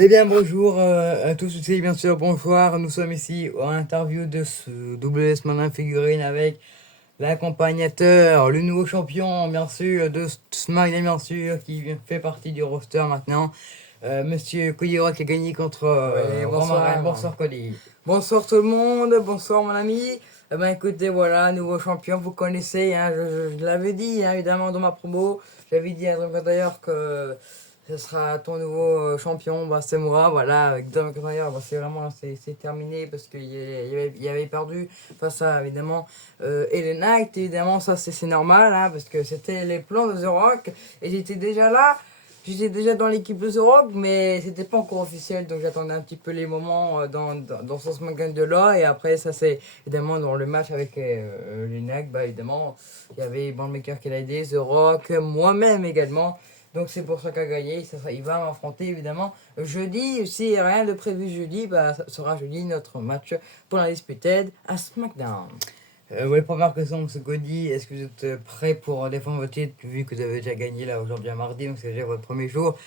Eh bien, bonjour à tous et bien sûr, bonsoir. Nous sommes ici en interview de ce WS Manin figurine avec l'accompagnateur, le nouveau champion, bien sûr, de SmackDown, bien sûr, qui fait partie du roster maintenant. Monsieur Cody Rock a gagné contre Roman Reigns. Bonsoir, Cody. Bonsoir tout le monde, bonsoir mon ami. Eh ben écoutez, voilà, nouveau champion, vous connaissez, hein, je l'avais dit, hein, évidemment, dans ma promo. J'avais dit à Dream d'ailleurs que ce sera ton nouveau champion, bah, c'est moi, voilà, avec Dream d'ailleurs, bah, c'est terminé parce qu'il avait perdu face à, évidemment, LA Knight, évidemment, ça c'est normal, hein, parce que c'était les plans de The Rock, et j'étais déjà là. J'étais déjà dans l'équipe de The Rock, mais c'était pas encore officiel, donc j'attendais un petit peu les moments dans ce SmackDown de là. Et après, ça c'est évidemment dans le match avec les NAC, bah évidemment, il y avait Bandmaker qui l'a aidé, The Rock, moi-même également. Donc c'est pour ça qu'il a gagné. Il va m'affronter évidemment jeudi. S'il n'y a rien de prévu jeudi, bah, ça sera jeudi notre match pour la Disputed à SmackDown. Oui, première question, M. Cody, est-ce que vous êtes prêt pour défendre votre titre, vu que vous avez déjà gagné là aujourd'hui à mardi, donc c'est déjà votre premier jour?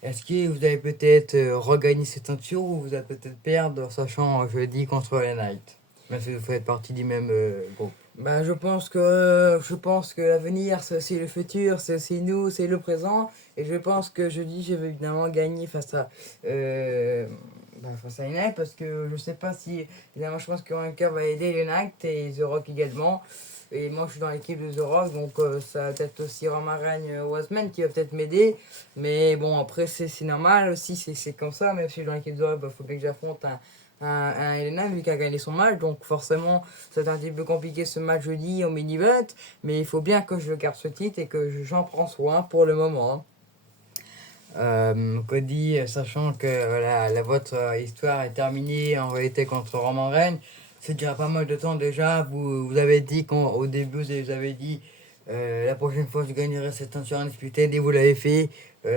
Est-ce que vous allez peut-être regagner cette ceinture ou vous allez peut-être perdre, sachant jeudi contre les Knights, même si vous faites partie du même groupe? Ben, je pense que l'avenir, c'est aussi le futur, c'est aussi nous, c'est le présent. Et je pense que jeudi, je vais évidemment gagner face à United parce que je sais pas si. Évidemment, je pense que Ranker va aider United et The Rock également. Et moi, je suis dans l'équipe de The Rock, donc ça va peut-être aussi Roman Reigns Wasman qui va peut-être m'aider. Mais bon, après, c'est normal aussi, c'est comme ça. Même si je suis dans l'équipe de The Rock, il faut bien que j'affronte un Elena vu qu'il a gagné son match, donc forcément c'est un petit peu compliqué ce match jeudi au mini-event, mais il faut bien que je garde ce titre et que j'en prends soin pour le moment. Cody, sachant que voilà, votre histoire est terminée en réalité contre Roman Reigns, c'est déjà pas mal de temps déjà. Vous avez dit qu'au début, vous avez dit la prochaine fois je gagnerai cette ceinture indisputée et vous l'avez fait.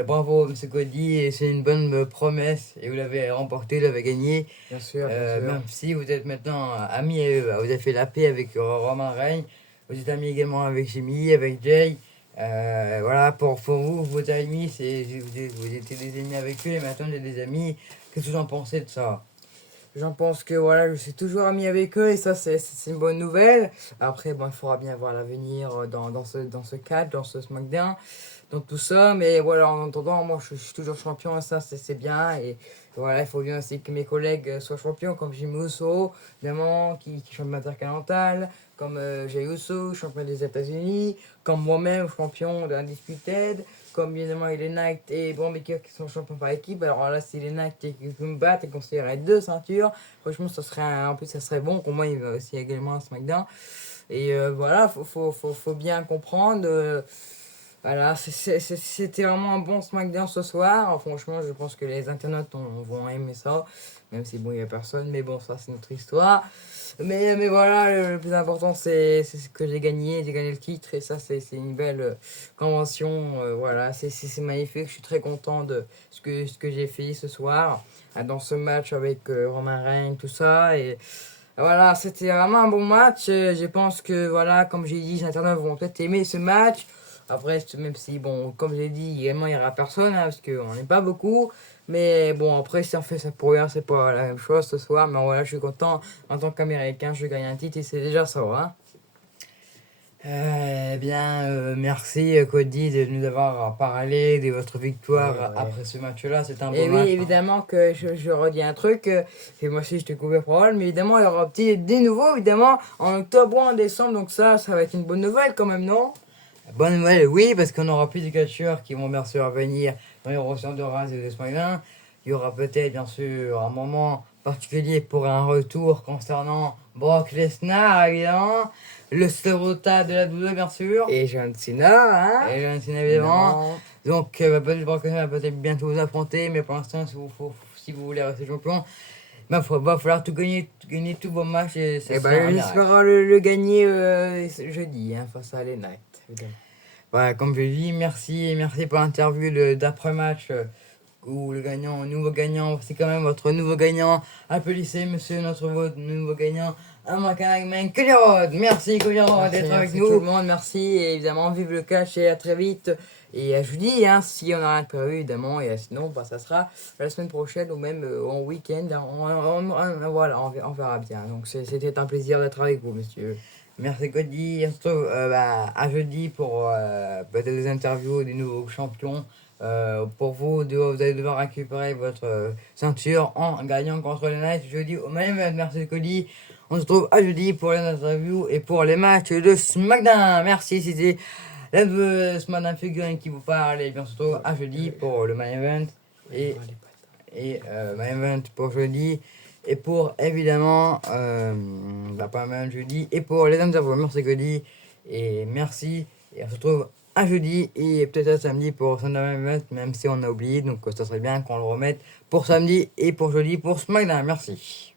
Bravo, M. Cody, et c'est une bonne promesse et vous l'avez remporté, vous l'avez gagné. Bien sûr, bien sûr. Même si vous êtes maintenant amis, vous avez fait la paix avec Roman Reigns, vous êtes amis également avec Jimmy, avec Jay. Voilà, pour vous, vos amis, vous étiez des ennemis avec eux et maintenant vous êtes des amis. Qu'est-ce que vous en pensez de ça? J'en pense que voilà, je suis toujours ami avec eux et ça c'est une bonne nouvelle. Après, bon, il faudra bien voir l'avenir dans ce cadre, dans ce SmackDown, dans tout ça. Mais voilà, en attendant, moi je suis toujours champion et ça c'est bien. Et voilà, il faut bien aussi que mes collègues soient champions, comme Jimmy Uso, évidemment, qui est champion intercontinental, comme Jey Uso, champion des États-Unis, comme moi-même, champion de l'Undisputed, comme bien évidemment les Knight et Braun Breaker qui sont champions par équipe. Alors là, si les Knight qui me battent et considéraient deux ceintures, franchement, en plus, ça serait bon. Pour moi, il va aussi également un SmackDown. Et voilà, faut bien comprendre. Voilà, c'était vraiment un bon SmackDown ce soir. Franchement, je pense que les internautes vont aimer ça. Même si bon, il n'y a personne, mais bon, ça c'est notre histoire. Mais voilà, le plus important c'est ce que j'ai gagné le titre et ça c'est une belle convention. Voilà, c'est magnifique, je suis très content de ce que j'ai fait ce soir dans ce match avec Roman Reigns, tout ça. Et voilà, c'était vraiment un bon match. Je pense que voilà, comme j'ai dit, les internautes vont peut-être aimer ce match. Après, même si, bon, comme j'ai dit, également, il n'y aura personne, hein, parce qu'on n'est pas beaucoup. Mais bon, après, si on fait ça pour rien, c'est pas la même chose ce soir. Mais voilà, je suis content. En tant qu'Américain, je gagne un titre et c'est déjà ça, hein. Eh bien, merci Cody de nous avoir parlé de votre victoire après ce match-là. C'est un beau Et match. oui, évidemment que je redis un truc. Et moi aussi, je te couvre parole. Mais évidemment, il y aura des nouveaux, évidemment, en octobre ou en décembre. Donc ça va être une bonne nouvelle quand même, non? Bonne nouvelle, oui, parce qu'on aura plus de catcheurs qui vont bien sûr venir dans les roster de Raz et de SmackDown. Il y aura peut-être bien sûr un moment particulier pour un retour concernant Brock Lesnar, évidemment. Le Storota de la WWE, bien sûr. Et John Cena, hein? Et John Cena, évidemment. Donc, peut-être Brock Lesnar va peut-être bientôt vous affronter, mais pour l'instant, si vous voulez rester champion, il va falloir gagner tous vos matchs. Et j'espère le gagner jeudi, hein, face à les Knights, évidemment. Voilà, comme je dis, merci pour l'interview d'après-match où le nouveau gagnant, c'est quand même votre nouveau gagnant. Applaudissez, monsieur, notre nouveau gagnant, Amakanagman, Cody Rhodes. Merci, Cody Rhodes, d'être avec nous. Tout le monde, merci. Et évidemment, vive le catch et à très vite. Et à jeudi, hein, si on a rien de prévu, évidemment. Et sinon, bah, ça sera la semaine prochaine ou même en week-end. Hein. Voilà, on verra bien. Donc c'était un plaisir d'être avec vous, monsieur. Merci Cody, on se retrouve à jeudi pour peut-être des interviews des nouveaux champions. Pour vous, vous allez devoir récupérer votre ceinture en gagnant contre les Knights jeudi au main event. Merci Cody. On se retrouve à jeudi pour les interviews et pour les matchs de SmackDown. Merci, c'était la SmackDown Figurine qui vous parle. Et bien on se retrouve à jeudi pour le main event. Et main event pour jeudi. Et pour évidemment, pas mal jeudi. Et pour les interviews, merci Cody. Et merci. Et on se retrouve à jeudi et peut-être à samedi pour Sunday Event, même si on a oublié. Donc ça serait bien qu'on le remette pour samedi et pour jeudi pour SmackDown. Merci.